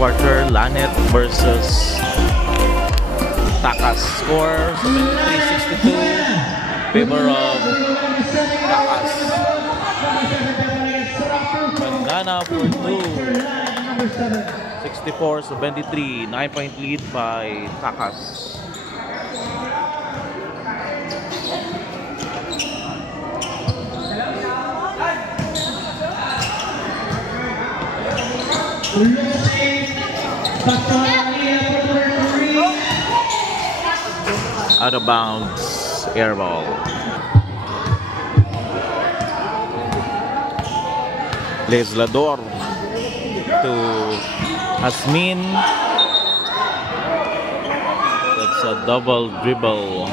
quarter, Lanet versus Takas. Score 73-62 favor of Takas. Bandana for 2. 64-73, 9-point lead by Takas. Out of bounds, air ball. Leslador to Asmin. That's a double dribble.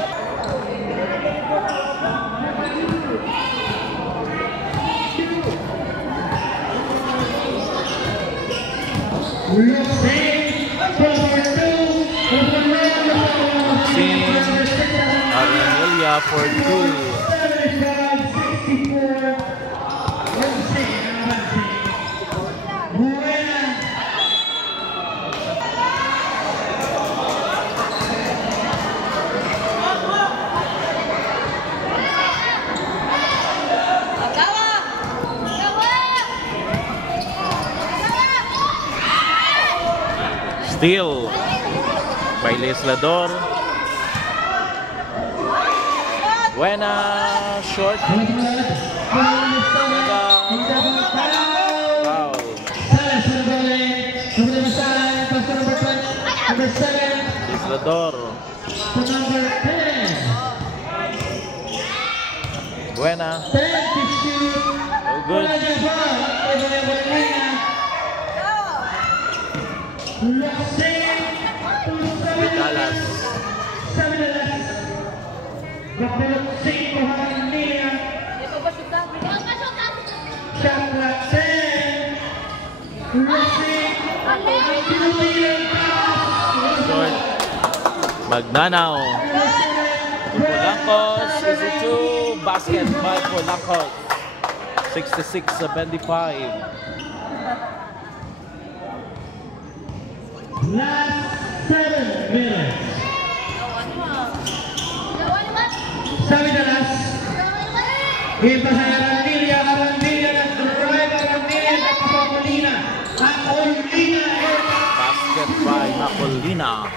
Arenelia for 2. Steal by Leslador. Buena short. Foul. Leslador. Buena. Oh, good. Dallas. Short. Magnanao. Polanco. Easy 2. Basket by Polanco. 66-75. Last 7 minutes. Sabi Dallas, ipasaya Arandilla nag-drive Arandilla at Macolina. Basket by Macolina.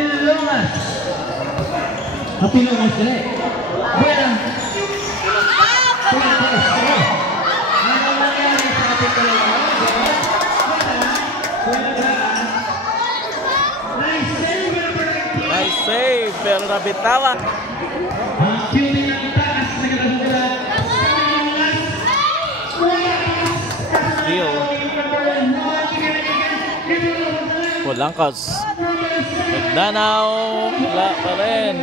Pilongas. Pilongas ulit. Buena. Nice save, pero nabitawan. Steal. Polancos. Magnanao. Wala pa rin.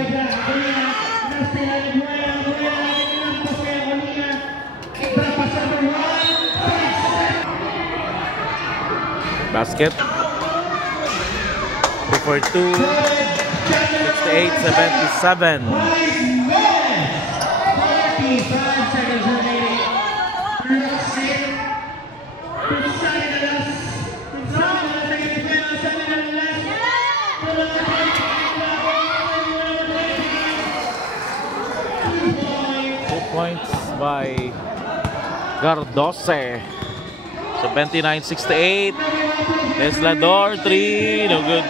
Basket. 3-4-2. 68-77. 45 seconds remaining. Points by Gardose. 79-68. Leslador 3. No good.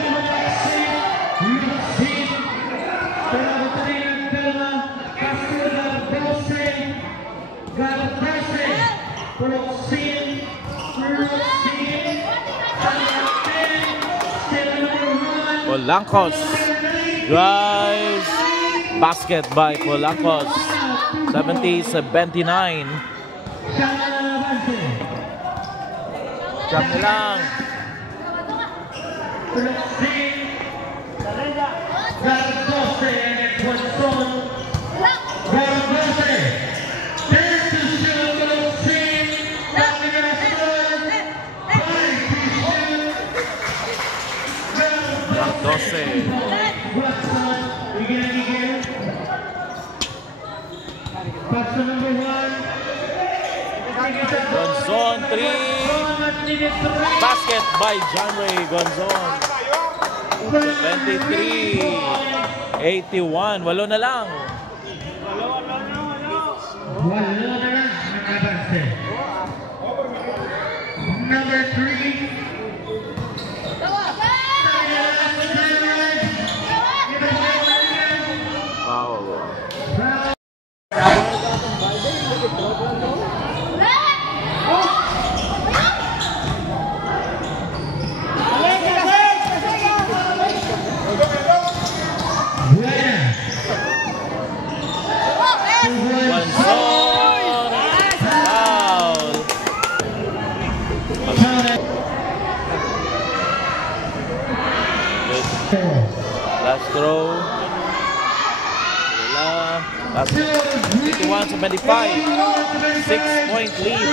Polancos drives. Basket by Polancos. 70-79. Jump lang. Gardose. Pass to number 1. Gonzon 3. Basket by John Ray Gonzon. 73-81. Walo na lang. Walo na lang nakabase. Number 3. Wow. Gonzon. Foul. Last throw. Last 81-75. 6-point lead.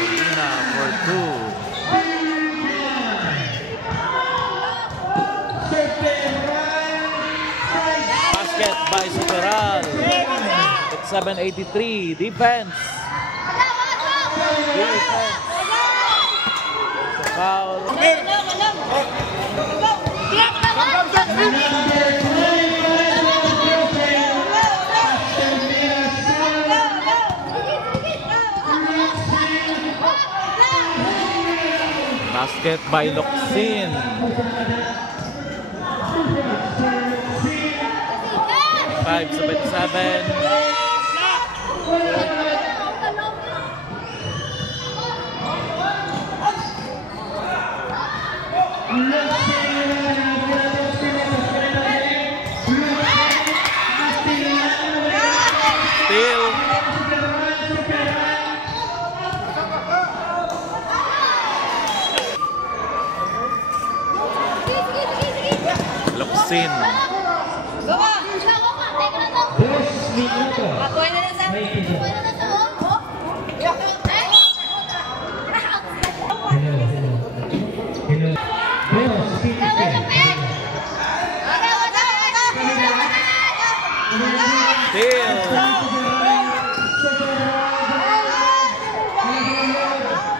Molina for 2. Basket by Superal. It's 7-83. Defense. Foul. Basket by Locsin. 5-7. Steal. Locsin. Steal.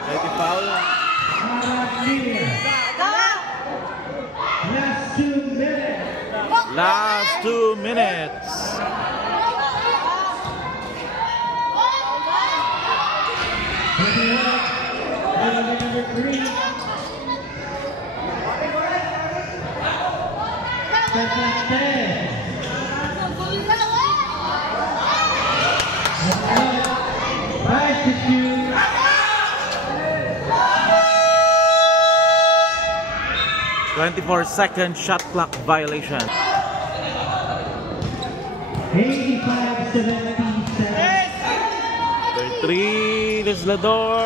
Take foul. Last 2 minutes. "24-second shot clock violation." 85-77. 3 Leslador.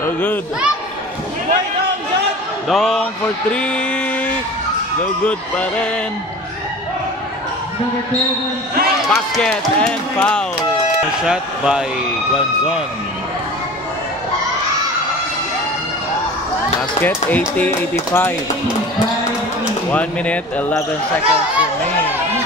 No good. Dong for 3. No good pa rin. Number 12. Basket and foul. Shot by Gonzon. Basket 80-85. 1 minute 11 seconds remaining.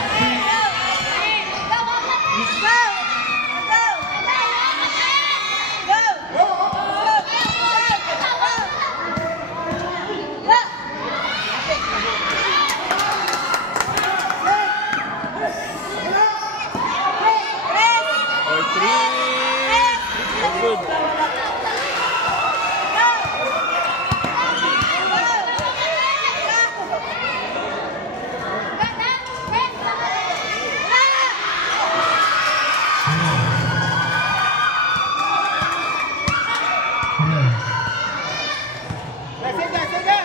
For 3. No good.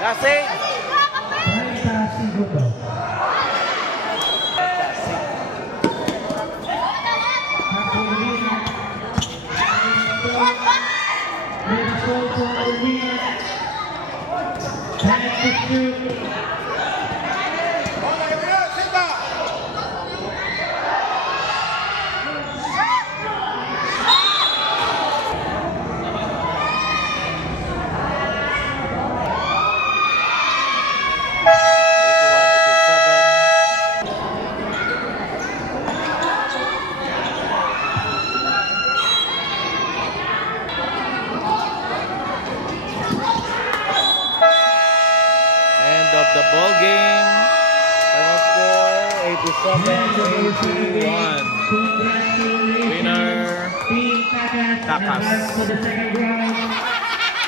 Kasi Lakas. To the second round.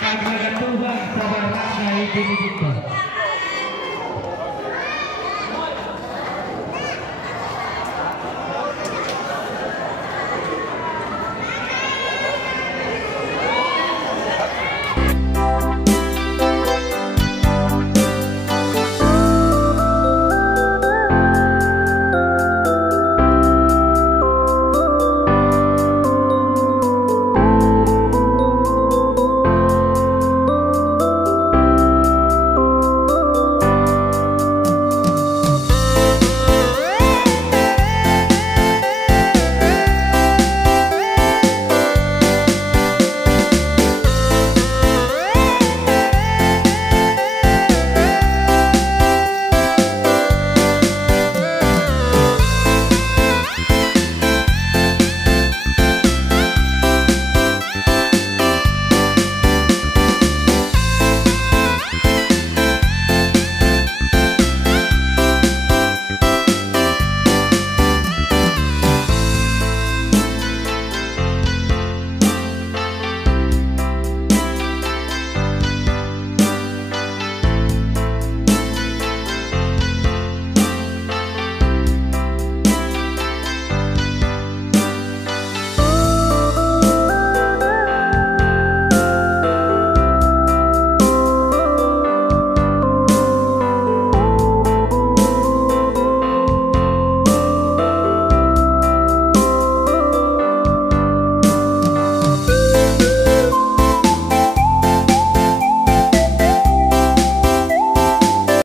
Pagkagatuhan sa Barangay Benedicto.